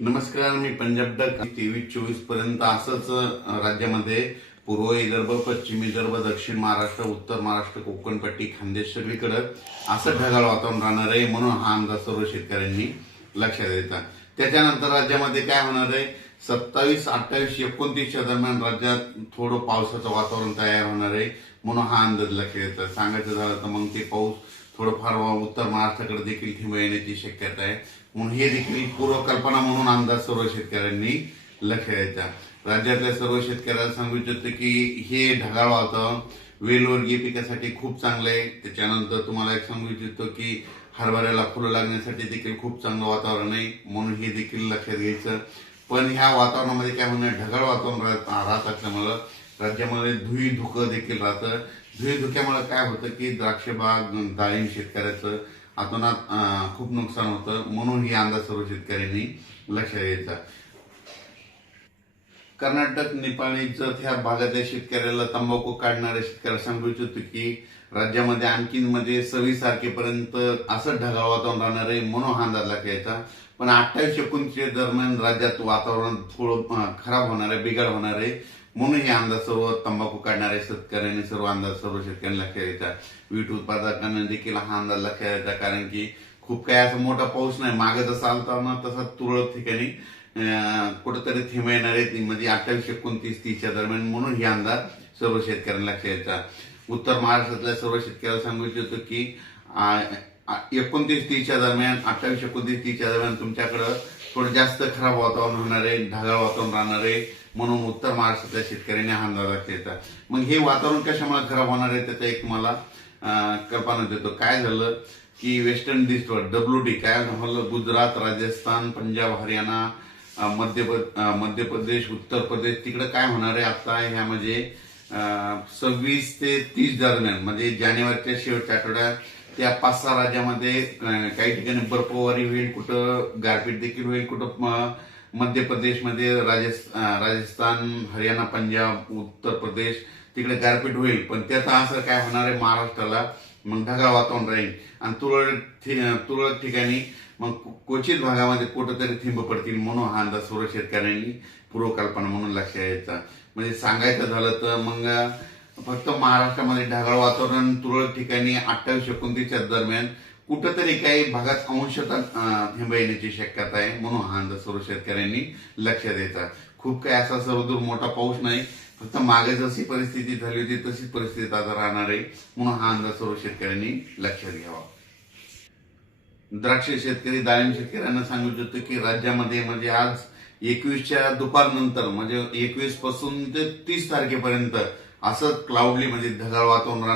नमस्कार, मी पंजाब डक 23-24 पर्यंत असंच राज्यामध्ये पूर्व विदर्भ, पश्चिम विदर्भ, दक्षिण महाराष्ट्र, उत्तर महाराष्ट्र, कोकणपट्टी, खानदेश सगळीकडे असं ढगाळ वातावरण राहणार आहे, म्हणून हा अंदाज सर्व शेतकऱ्यांनी लक्षात द्यायचा। त्याच्यानंतर राज्यामध्ये काय होणार आहे, 27, 28, 29च्या दरम्यान राज्यात थोडं पावसाचं वातावरण तयार होणार आहे, म्हणून हा अंदाज लक्षात द्यायचा। सांगायचं झालं तर मग ते पाऊस थोडंफार उत्तर महाराष्ट्राकडे देखील थेंब येण्याची शक्यता आहे, म्हणून हे देखील पूर्वकल्पना म्हणून अंदाज सर्व शेतकऱ्यांनी लक्षात द्यायचा। राज्यातल्या सर्व शेतकऱ्यांना सांगू इच्छितो की हे ढगाळ वातावरण वेलवर्गीय पिकासाठी खूप चांगलं आहे। त्याच्यानंतर तुम्हाला एक सांगू इच्छितो की हरभऱ्याला फुलं लागण्यासाठी देखील खूप चांगलं वातावरण आहे, म्हणून हे देखील लक्षात घ्यायचं। पण ह्या वातावरणामध्ये काय होणार, ढगाळ वातावरण राहत असल्यामुळं राज्यामध्ये धुई धुकं देखील राहतं। धुई धुक्यामुळे काय होतं की द्राक्ष बाग, डाळिंब शेतकऱ्याचं अतोनात खूप नुकसान होतं, म्हणून ही अंदाज सर्व शेतकऱ्यांनी लक्षात द्यायचा। कर्नाटक, नेपाळीचं त्या भागातल्या शेतकऱ्याला, तंबाखू काढणाऱ्या शेतकऱ्याला सांगू इच्छितो की राज्यामध्ये आणखीन 26 तारखेपर्यंत असं ढगाळ वातावरण राहणार आहे, म्हणून हा अंदाज लक्षात घ्यायचा। पण 28-29 दरम्यान राज्यात वातावरण थोडं खराब होणार आहे, बिघाड होणार आहे, म्हणून हे अंदाज सर्व तंबाखू काढणाऱ्या शेतकऱ्यांनी सर्व शेतकऱ्यांनी लक्षात घ्यायचा। वीट उत्पादकांना देखील हा अंदाज लक्षात घ्यायचा, कारण की खूप काही असं मोठा पाऊस नाही, मागे जसा आलता ना तसा तुरळक ठिकाणी कुठेतरी थेंब येणार आहे, म्हणजे 28, 29, 30च्या दरम्यान, म्हणून हे अंदाज सर्व शेतकऱ्यांना लक्षात घ्यायचा। उत्तर महाराष्ट्रातल्या सर्व शेतकऱ्याला सांगू इच्छितो की 29-30च्या दरम्यान, 28-29-30च्या दरम्यान तुमच्याकडं थोडं जास्त खराब वातावरण होणार आहे, ढगाळ वातावरण राहणार आहे, म्हणून उत्तर महाराष्ट्रातल्या शेतकऱ्यांनी हा अंदाज लक्षात घ्यायचा। मग हे वातावरण कशामुळे खराब होणार आहे त्याचा एक मला कल्पना देतो। काय झालं की वेस्टर्न डिस्टर्ब WD काय झालं, गुजरात, राजस्थान, पंजाब, हरियाणा, मध्य प्रदेश, उत्तर प्रदेश, तिकडे काय होणार आहे आता ह्यामध्ये 26 ते 30 दरम्यान, म्हणजे जानेवारीच्या शेवटच्या आठवड्यात त्या 5-6 राज्यामध्ये काही ठिकाणी बर्फवारी होईल, कुठं गारपीट देखील होईल, कुठं मध्य प्रदेशमध्ये, राजस्थान, हरियाणा, पंजाब, उत्तर प्रदेश तिकडे गारपीट होईल। पण त्याचा असर काय होणार आहे, महाराष्ट्राला मग ढगाळ वातावरण राहील आणि तुरळक ठिकाणी मग क्वचित भागामध्ये कुठेतरी थेंब पडतील, म्हणून हा अंदाज सर्व शेतकऱ्यांनी पूर्वकल्पना म्हणून लक्षात घ्यायचा। म्हणजे सांगायचं झालं तर मग फक्त महाराष्ट्रामध्ये ढगाळ वातावरण तुरळक ठिकाणी 28-29च्या दरम्यान कुठेतरी काही भागात अंशतः थेंब येण्याची शक्यता आहे, म्हणून हा अंदाज सर्व शेतकऱ्यांनी लक्षात द्यायचा। खूप काही असा सर्वदूर मोठा पाऊस नाही, फक्त मागे जशी परिस्थिती झाली होती तशीच परिस्थिती आता राहणार आहे, म्हणून हा अंदाज सर्व शेतकऱ्यांनी लक्षात घ्यावा। द्राक्ष शेतकरी, डाळिंब शेतकऱ्यांना सांगू इच्छितो की राज्यामध्ये म्हणजे आज 21च्या दुपारनंतर, म्हणजे 21 पासून ते 30 तारखेपर्यंत असं क्लाउडली म्हणजे ढगाळ वातावरण